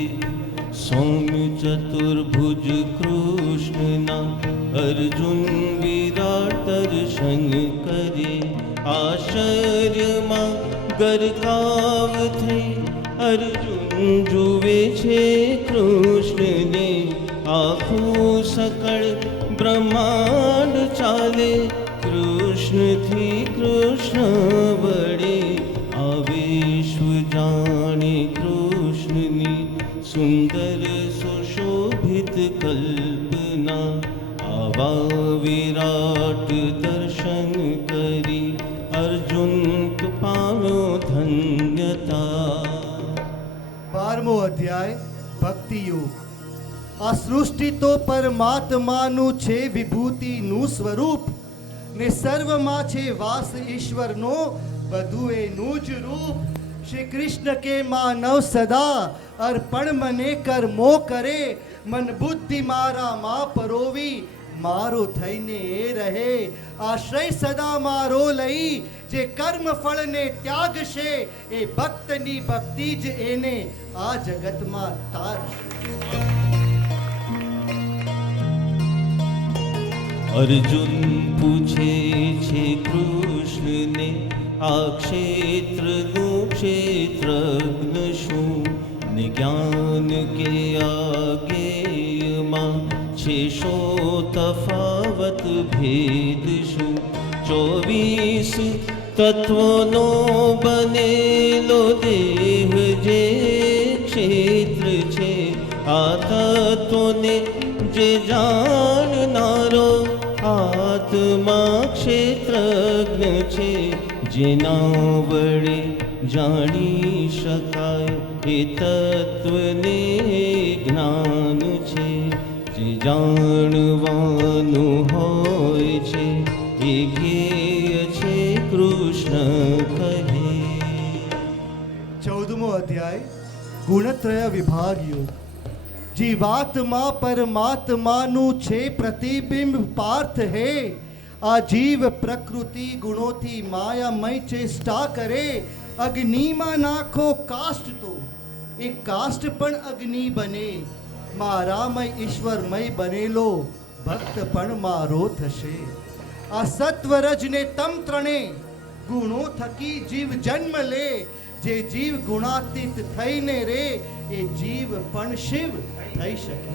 સૌમ્ય ચતુર્ભુજ કૃષ્ણના અર્જુન વિરાટ દર્શન કરે. આશ્ચર્યમાં ગરકાવ થઈ અર્જુન જુએ છે કૃષ્ણને. આખું સકળ બ્રહ્માંડ ચાલે, કૃષ્ણથી કૃષ્ણ વડે. આ વિશ્વ જાણે કૃષ્ણની સુંદર સુશોભિત કલ્પના. આવા વિરાટ દર્શન કરી અર્જુન પામ્યો ધન્યતા. 12મો અધ્યાય ભક્તિ યોગ. આ સૃષ્ટિ તો પરમાત્માનું છે વિભૂતિનું સ્વરૂપ, ને સર્વમાં છે વાસ ઈશ્વરનો બધું એનું જ રૂપ. श्री कृष्ण के मानव सदा अर्पण मने कर मोह करे मन बुद्धि मारा मा परोवी मारो थईने ए रहे आश्रय सदा मारो लई जे कर्म फल ने त्याग छे ए भक्तनी भक्ति ज एने आ जगत मा तार અર્જુન પૂછે છે કૃષ્ણને આ ક્ષેત્રનું ક્ષેત્રજ્ઞ શું ને જ્ઞાન કે આગેયમાં છે શો તફાવત ભેદ શું 24 તત્વોનો બનેલો દેહ જે ક્ષેત્ર છે આ તત્વોને જે જાણનારો આત્મા ક્ષેત્રજ્ઞ છે જેના વડે જાણી શકાય એ તત્વને જ્ઞાન છે જે જાણવાનું હોય છે એ જ્ઞેય છે કૃષ્ણ કહે 14મો અધ્યાય ગુણત્રય વિભાગ યોગ જીવાત્મા પરમાત્માનું છે પ્રતિબિંબ પાર્થ હે આ જીવ પ્રકૃતિ ગુણોથી માયામય ચેષ્ટા કરે અગ્નિમાં નાખો કાષ્ટ તો એ કાષ્ટ પણ અગ્નિ બને મારામય ઈશ્વરમય બનેલો ભક્ત પણ મારો થશે આ સત્વરજ ને તમ ત્રણે ગુણો થકી જીવ જન્મ લે જે જીવ ગુણાતીત થઈને રે એ જીવ પણ શિવ થઈ શકે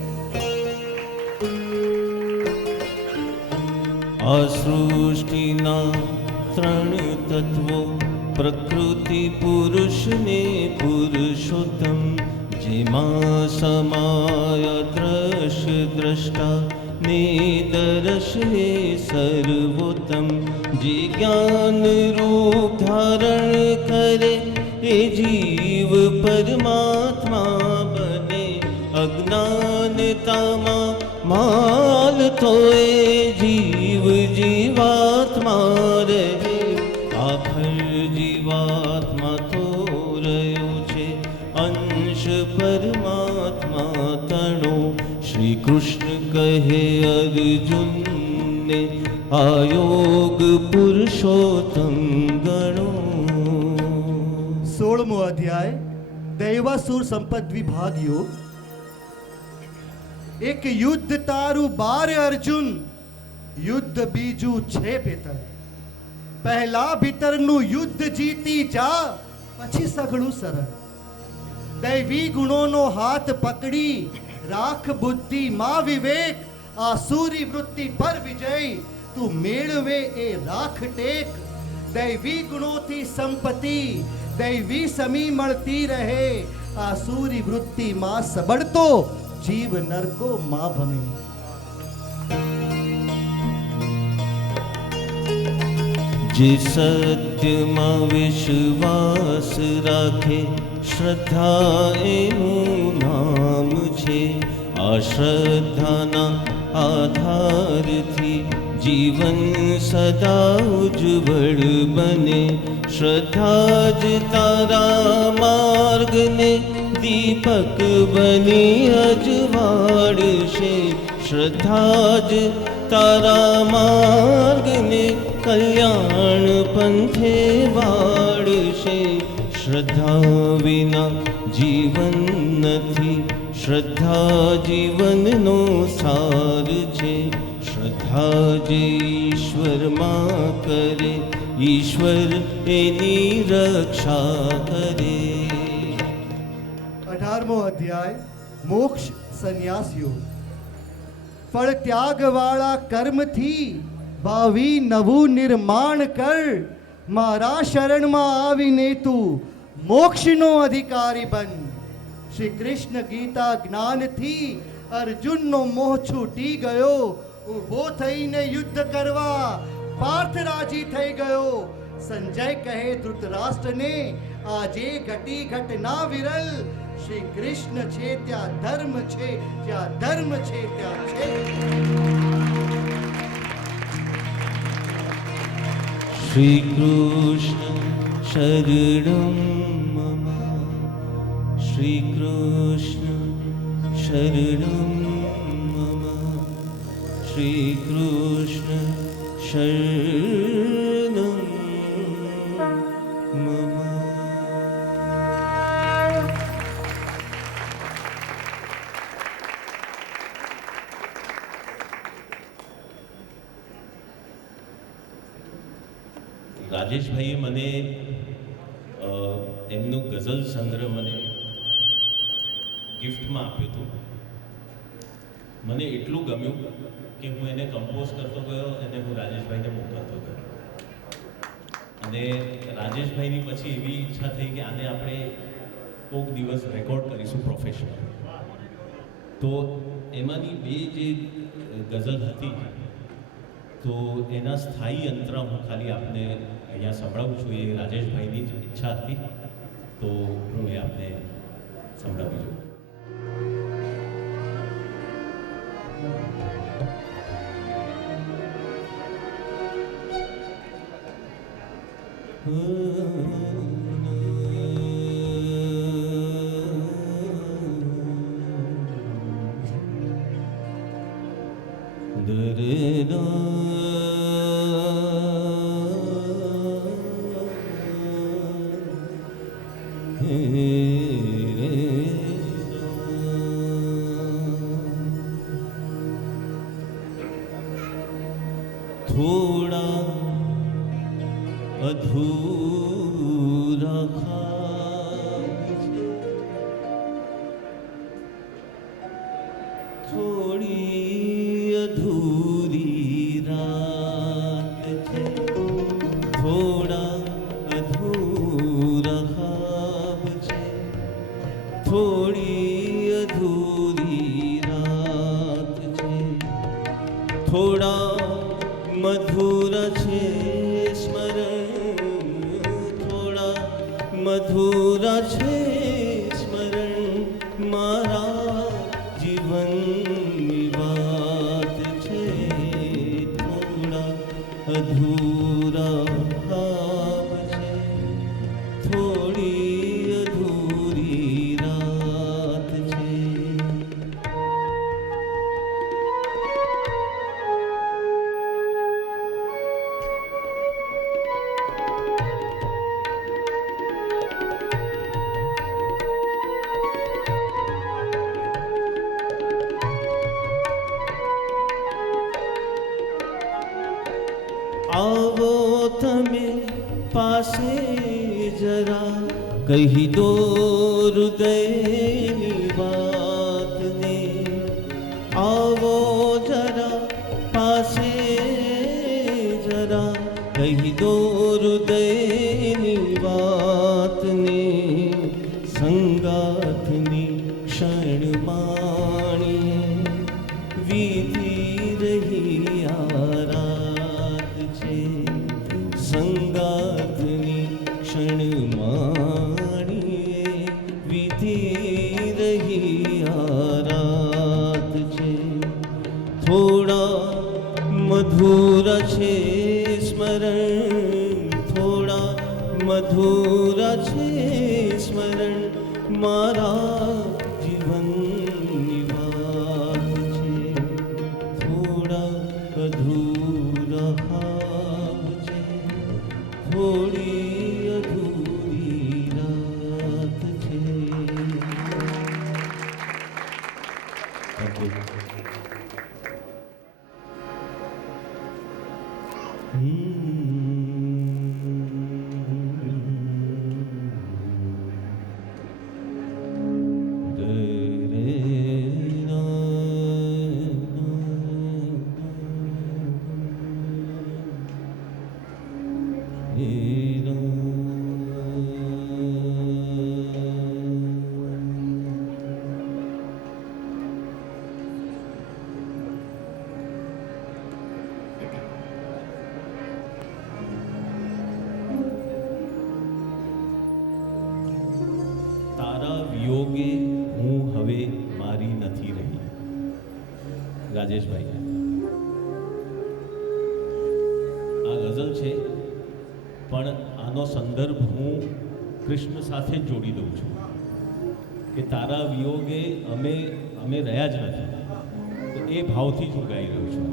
આ સૃષ્ટિના ત્રણ તત્વો પ્રકૃતિ પુરુષ ને પુરુષોત્તમ જેમાં સમાય દ્રશ્ય દ્રષ્ટા ને દર્શ હે સર્વોત્તમ જે જ્ઞાન રૂપ ધારણ કરે એ જીવ પરમાત્મા બને અજ્ઞાનતામાં માલ તો એ જીવ જીવાત્મા રહે આખર જીવાત્મા તો રહ્યો છે અંશ પરમાત્મા તણો શ્રી કૃષ્ણ કહે અર્જુનને આયોગ પુરુષોત્તમ ગણો 16મો અધ્યાય દૈવાસુર સંપદ વિભાગ યોગ એક યુદ્ધ તારું 12 અર્જુન યુદ્ધ બીજું છે ભીતર પહેલા ભીતરનું યુદ્ધ જીતી જા પછી સઘળું સરળ દૈવી ગુણોનો હાથ પકડી રાખ બુદ્ધિ માં વિવેક આસુરી વૃત્તિ પર વિજય તું મેળવે એ રાખ ટેક દૈવી ગુણોથી સંપત્તિ દૈવી સમી મળતી રહે આસુરી વૃત્તિ માં સબળતો જીવ નરકો માં ભમે જે સત્યમાં વિશ્વાસ રાખે શ્રદ્ધા એનું નામ છે આ શ્રદ્ધાના આધારથી જીવન સદા ઉજ્જવળ બને શ્રદ્ધા જ તારા માર્ગને દીપક બની અજવાળશે શ્રદ્ધા જ તારા માર્ગને કલ્યાણ પંથે વાળશે શ્રદ્ધા વિના જીવન નથી શ્રદ્ધા જીવનનો સાર છે શ્રદ્ધા જે ઈશ્વરમાં કરે ઈશ્વર એની રક્ષા કરે 18મો અધ્યાય મોક્ષ સંન્યાસ યોગ ફળ ત્યાગ વાળા કર્મથી ભાવિ નવું નિર્માણ કર મારા શરણમાં આવીને તું મોક્ષનો અધિકારી બન શ્રી કૃષ્ણ ગીતા જ્ઞાનથી અર્જુનનો મોહ છૂટી ગયો ઊભો થઈને યુદ્ધ કરવા પાર્થ રાજી થઈ ગયો સંજય કહે ધૃતરાષ્ટ્રને આજે ઘટી ઘટના વિરલ શ્રી કૃષ્ણ છે ત્યાં ધર્મ છે જ્યાં ધર્મ છે ત્યાં છે શ્રી કૃષ્ણ શરણમ શ્રી કૃષ્ણ શરણમ મમ, શ્રી કૃષ્ણ શરણમ મમ. રાજેશભાઈએ મને એમનું ગઝલ સંગ્રહ મને ગિફ્ટમાં આપ્યું હતું. મને એટલું ગમ્યું કે હું એને કમ્પોઝ કરતો ગયો અને હું રાજેશભાઈને મોકલતો ગયો. અને રાજેશભાઈની પછી એવી ઈચ્છા થઈ કે આને આપણે કોઈક દિવસ રેકોર્ડ કરીશું પ્રોફેશનલ. તો એમાંની બે જે ગઝલ હતી તો એના સ્થાયી અંતરા હું ખાલી આપને અહીંયા સંભળાવું છું. એ રાજેશભાઈની જ ઈચ્છા હતી તો હું એ આપને સંભળાવી છું. થોડા અધૂરા ખાબ છે, થોડી અધૂરી રાત છે, થોડા અધૂરા ખાબ છે, થોડી અધૂરી રાત છે, થોડા મધુર છે સ્મરણ, થોડા મધુર છે સ્મરણ, મારા જીવનની વાત છે, થોડા અધૂરા ખાબ છે, થોડી અધૂરી રાત છે. આવો તમે પાસે જરા, કહી દો હૃદયની વાતને. આવો જરા પાસે જરા, કહી દો હૃદયની વાતને. સંગાથની ક્ષણ માણીએ વીતી રહી આ સંગાથની ક્ષણ માણીએ વીતી રહી આ રાત છે. થોડા મધુર છે સ્મરણ, થોડા મધુર છે સ્મરણ, મારા જીવનની વાત છે, થોડા અધૂરા ખાબ છે, થોડી અધૂરી રાત છે. તારા વિયોગે હું હવે મારી નથી રહી. રાજેશભાઈ, આ ગઝલ છે પણ આનો સંદર્ભ હું કૃષ્ણ સાથે જ જોડી દઉં છું કે તારા વિયોગે અમે રહ્યા જ નથી. તો એ ભાવથી જ હું ગાઈ રહ્યો છું.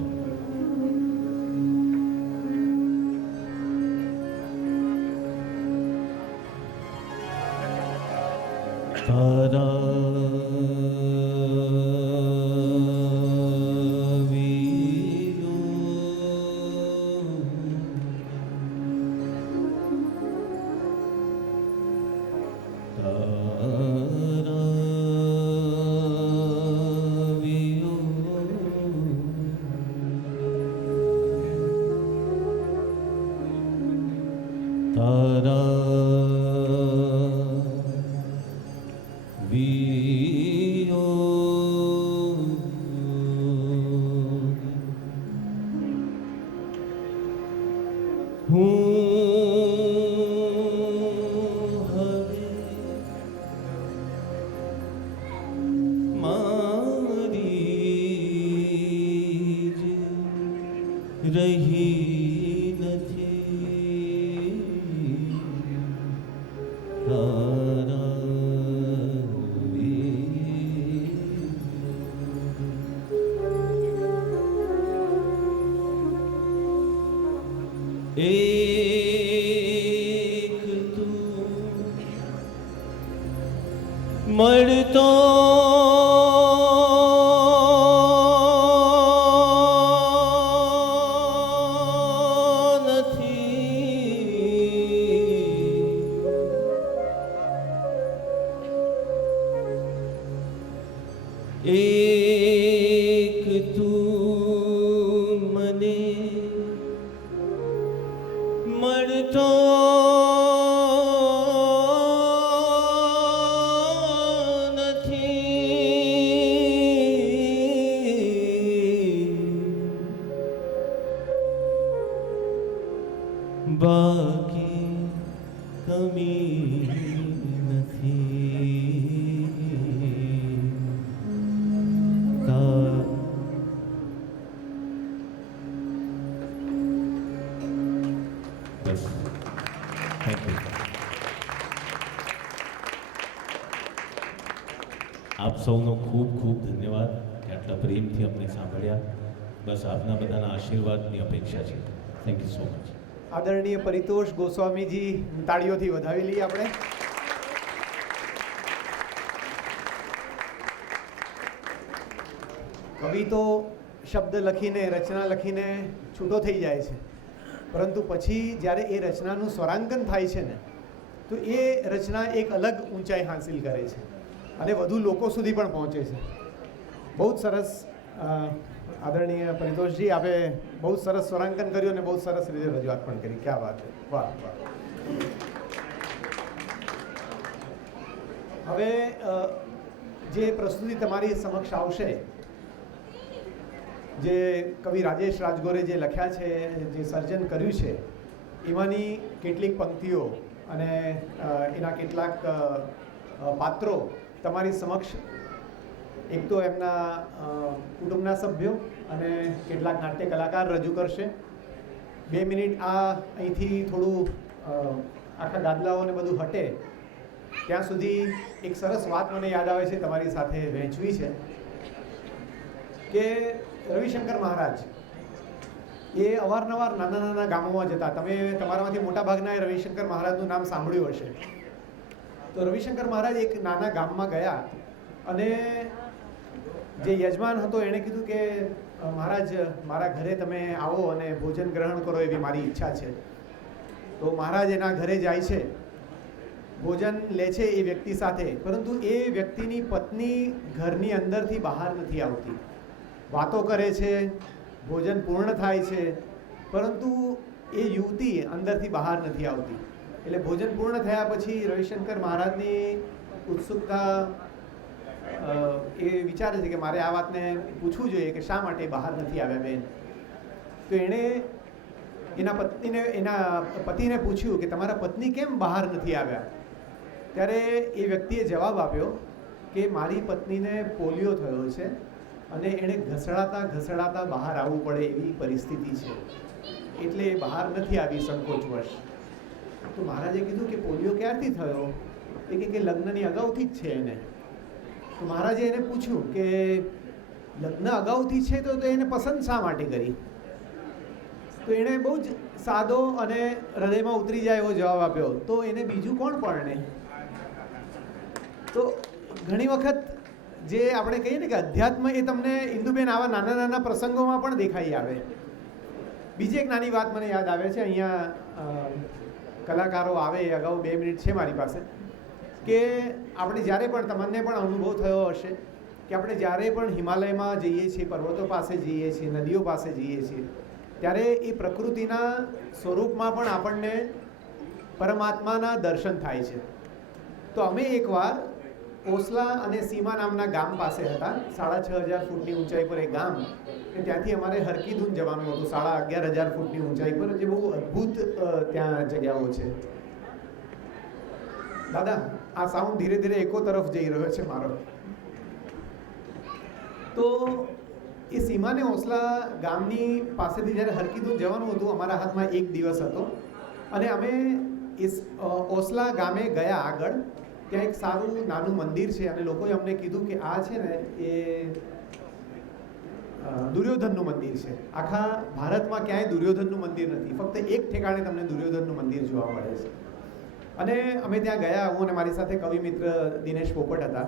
રહી નથી એક તું મળતો એક તું મને મળતો નથી બાકી કમી નથી બસ. Thank you. આપ સૌનો ખૂબ ખૂબ ધન્યવાદ કે આટલા પ્રેમથી અમને સાંભળ્યા. બસ આપના બધાના આશીર્વાદની અપેક્ષા છે. Thank you so much. આદરણીય પરિતોષ ગોસ્વામીજી, તાળીઓથી વધાવી લઈએ આપણે. કવિ તો શબ્દ લખીને, રચના લખીને છૂટો થઈ જાય છે, પરંતુ પછી જ્યારે એ રચનાનું સ્વરાંકન થાય છે ને, તો એ રચના એક અલગ ઊંચાઈ હાંસિલ કરે છે અને વધુ લોકો સુધી પણ પહોંચે છે. બહુ જ સરસ આદરણીય પરિતોષજી, આપે બહુ સરસ સ્વરાંકન કર્યું અને બહુ સરસ રીતે રજૂઆત પણ કરી. ક્યાં વાત છે, વાહ વાહ. હવે જે પ્રસ્તુતિ તમારી સમક્ષ આવશે, જે કવિ રાજેશ રાજગોરે જે લખ્યા છે, જે સર્જન કર્યું છે, એમાંની કેટલીક પંક્તિઓ અને એના કેટલાક પાત્રો તમારી સમક્ષ, એક તો એમના કુટુંબના સભ્યો અને કેટલાક નાટ્ય કલાકાર રજૂ કરશે. 2 મિનિટ આ અહીંથી થોડું આખા ગાદલાઓને બધું હટે ત્યાં સુધી એક સરસ વાત મને યાદ આવે છે, તમારી સાથે વહેંચવી છે કે રવિશંકર મહારાજ એ અવારનવાર નાના નાના ગામોમાં જતા. તમે તમારામાંથી મોટા ભાગના રવિશંકર મહારાજનું નામ સાંભળ્યું હશે. તો રવિશંકર મહારાજ એક નાના ગામમાં ગયા અને જે યજમાન હતો એણે કીધું કે મહારાજ, મારા ઘરે તમે આવો અને ભોજન ગ્રહણ કરો, એવી મારી ઈચ્છા છે. તો મહારાજ એના ઘરે જાય છે, ભોજન લે છે એ વ્યક્તિ સાથે, પરંતુ એ વ્યક્તિની પત્ની ઘરની અંદરથી બહાર નથી આવતી. વાતો કરે છે, ભોજન પૂર્ણ થાય છે, પરંતુ એ યુવતી અંદરથી બહાર નથી આવતી. એટલે ભોજન પૂર્ણ થયા પછી રવિશંકર મહારાજની ઉત્સુકતા એ વિચારે છે કે મારે આ વાતને પૂછવું જોઈએ કે શા માટે બહાર નથી આવ્યા બેન. તો એણે એના પતિને પૂછ્યું કે તમારા પત્ની કેમ બહાર નથી આવ્યા? ત્યારે એ વ્યક્તિએ જવાબ આપ્યો કે મારી પત્નીને પોલિયો થયો છે અને એણે ઘસડાતા બહાર આવવું પડે એવી પરિસ્થિતિ છે, એટલે એ બહાર નથી આવી સંકોચવશ. તો મહારાજે કીધું કે પોલિયો ક્યારથી થયો? એ કે લગ્નની અગાઉથી જ છે એને. તો મહારાજે એને પૂછ્યું કે લગ્ન અગાઉથી છે તો એને પસંદ શા માટે કરી? તો એણે બહુ જ સાદો અને હૃદયમાં ઉતરી જાય એવો જવાબ આપ્યો, તો એને બીજું કોણ પરણે? તો ઘણી વખત જે આપણે કહીએ ને કે અધ્યાત્મ એ તમને ઇન્દુબેન આવા નાના નાના પ્રસંગોમાં પણ દેખાઈ આવે. બીજી એક નાની વાત મને યાદ આવે છે, અહીંયા કલાકારો આવે એ અગાઉ 2 મિનિટ છે મારી પાસે, કે આપણે જ્યારે પણ, તમને પણ અનુભવ થયો હશે કે આપણે જ્યારે પણ હિમાલયમાં જઈએ છીએ, પર્વતો પાસે જઈએ છીએ, નદીઓ પાસે જઈએ છીએ, ત્યારે એ પ્રકૃતિના સ્વરૂપમાં પણ આપણને પરમાત્માના દર્શન થાય છે. તો અમે એકવાર ઓસલા અને સીમા નામના ગામ પાસે હતા, 6500 ફૂટની ઊંચાઈ પર એક ગામ, કે ત્યાંથી અમારે હરકીદુન જવાનું હતું, 11500 ફૂટની ઊંચાઈ પર, જે બહુ અદ્ભુત ત્યાં જગ્યાઓ છે. દાદા, આ સાઉન્ડ ધીરે ધીરે એકો તરફ જઈ રહ્યો છે મારો. તો એ સીમાને ઓસલા ગામની પાસેથી જ્યારે હરકીદુન જવાનું હતું, અમારા હાથમાં 1 દિવસ હતો અને અમે ઓસલા ગામે ગયા. આગળ ત્યાં એક સારું નાનું મંદિર છે અને લોકોએ અમને કીધું કે આ છે ને એ દુર્યોધનનું મંદિર છે. આખા ભારતમાં ક્યાંય દુર્યોધનનું મંદિર નથી, ફક્ત એક ઠેકાણે તમને દુર્યોધનનું મંદિર જોવા મળે છે. અને અમે ત્યાં ગયા, હું અને મારી સાથે કવિ મિત્ર દિનેશ પોપટ હતા.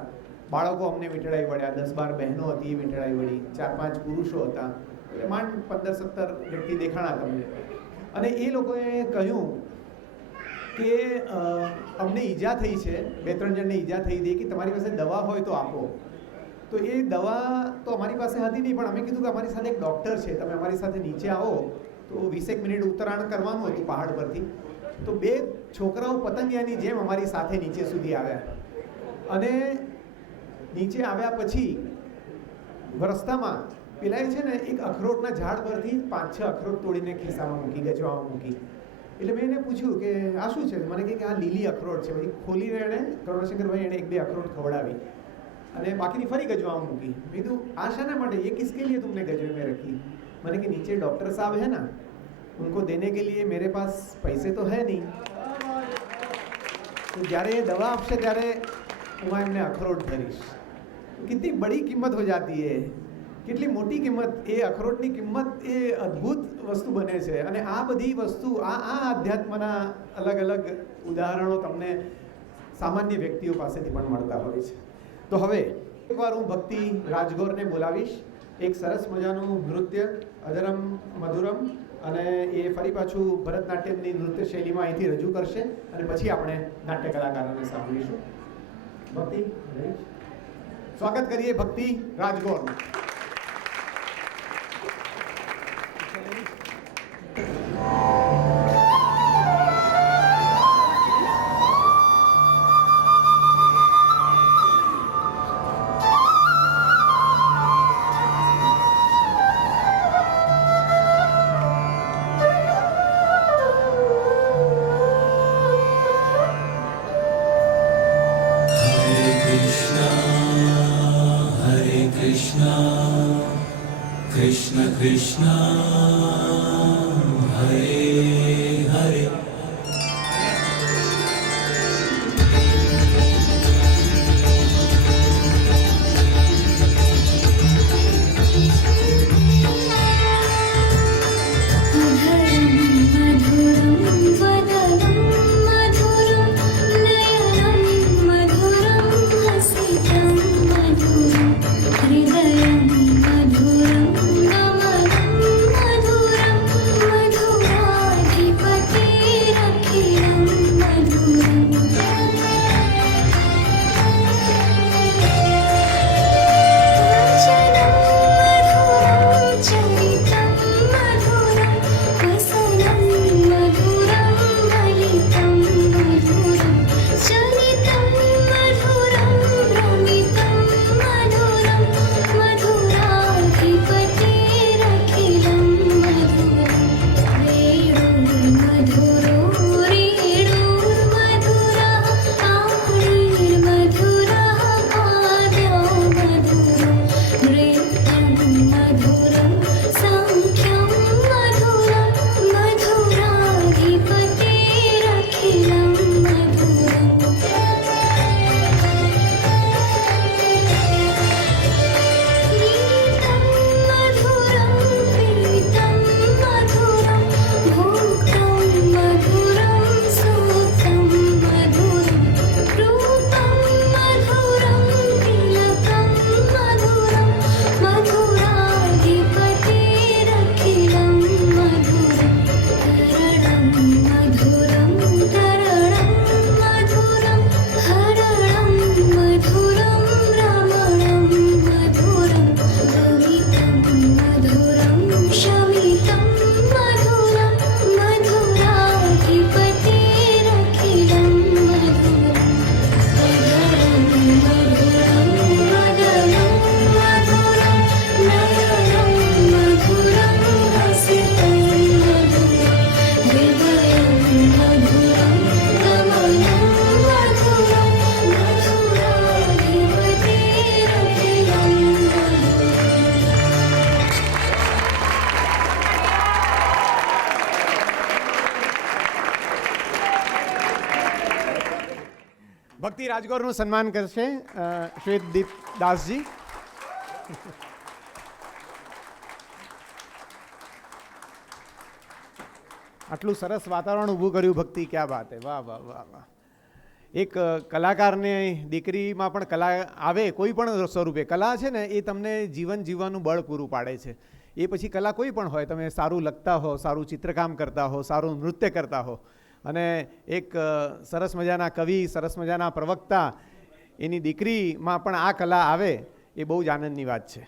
બાળકો અમને વીંટળાઈ વળ્યા, 10-12 બહેનો હતી એ વીંટળાઈ વળી, 4-5 પુરુષો હતા, એટલે માંડ 15-17 વ્યક્તિ દેખાણા તમને. અને એ લોકોએ કહ્યું કે અમને ઈજા થઈ છે, 2-3 જણને ઈજા થઈ હતી, કે તમારી પાસે દવા હોય તો આપો. તો એ દવા તો અમારી પાસે હતી નહીં, પણ અમે કીધું કે અમારી સાથે એક ડૉક્ટર છે, તમે અમારી સાથે નીચે આવો. તો 20 મિનિટ ઉતરાણ કરવાનું હતું પહાડ પરથી. તો 2 છોકરાઓ પતંગિયાની જેમ અમારી સાથે નીચે સુધી આવ્યા. અને નીચે આવ્યા પછી રસ્તામાં પેલાએ છે ને એક અખરોટના ઝાડ પરથી 5-6 અખરોટ તોડીને ખિસ્સામાં મૂકી, ગજવામાં મૂકી. એટલે મેં એને પૂછ્યું કે આ શું છે? મને કહે કે આ લીલી અખરોટ છે. પછી ખોલીને એણે, કરુણાશંકરભાઈ, એણે 1-2 અખરોટ ખવડાવી અને બાકીની ફરી ગજવામાં મૂકી. મેં કીધું આ શાના માટે? ये किसके लिए तुमने गजवे में रखी? मैंने कि नीचे डॉक्टर साहब है ना, उनको देने के लिए मेरे पास पैसे तो है नहीं. तो જ્યારે એ દવા આપશે ત્યારે હું એમને અખરોટ ધરીશ. કેટલી બડી કિંમત હો જાતી હે, કેટલી મોટી કિંમત. એ અખરોટની કિંમત એ અદ્ભુત વસ્તુ બને છે. અને આ બધી વસ્તુ, આ આધ્યાત્મના અલગ અલગ ઉદાહરણો તમને સામાન્ય વ્યક્તિઓ પાસેથી પણ મળતા હોય છે. તો હવે એકવાર હું ભક્તિ રાજગોરને બોલાવીશ. એક સરસ મજાનું નૃત્ય, અજરમ મધુરમ, અને એ ફરી પાછું ભરતનાટ્યમની નૃત્ય શૈલીમાં અહીંથી રજૂ કરશે અને પછી આપણે નાટ્ય કલાકારોને સાંભળીશું. ભક્તિ, સ્વાગત કરીએ ભક્તિ રાજગોરનું. Krishna Krishna Hare Hare हृदयं मधुरं नमनं मधुरं मधुराधिपम् કવિ રાજગોરનું સન્માન કરશે શ્વેતદીપ દાસજી. આટલું સરસ વાતાવરણ ઊભું કર્યું ભક્તિ, ક્યાં વાત હે, વાહ વાહ વાહ વાહ. એક કલાકારની દીકરીમાં પણ કલા આવે, કોઈ પણ સ્વરૂપે કલા છે ને એ તમને જીવન જીવવાનું બળ પૂરું પાડે છે. એ પછી કલા કોઈ પણ હોય, તમે સારું લખતા હો, સારું ચિત્રકામ કરતા હો, સારું નૃત્ય કરતા હો, અને એક સરસ મજાના કવિ, સરસ મજાના પ્રવક્તા, એની દીકરીમાં પણ આ કલા આવે, એ બહુ જ આનંદની વાત છે.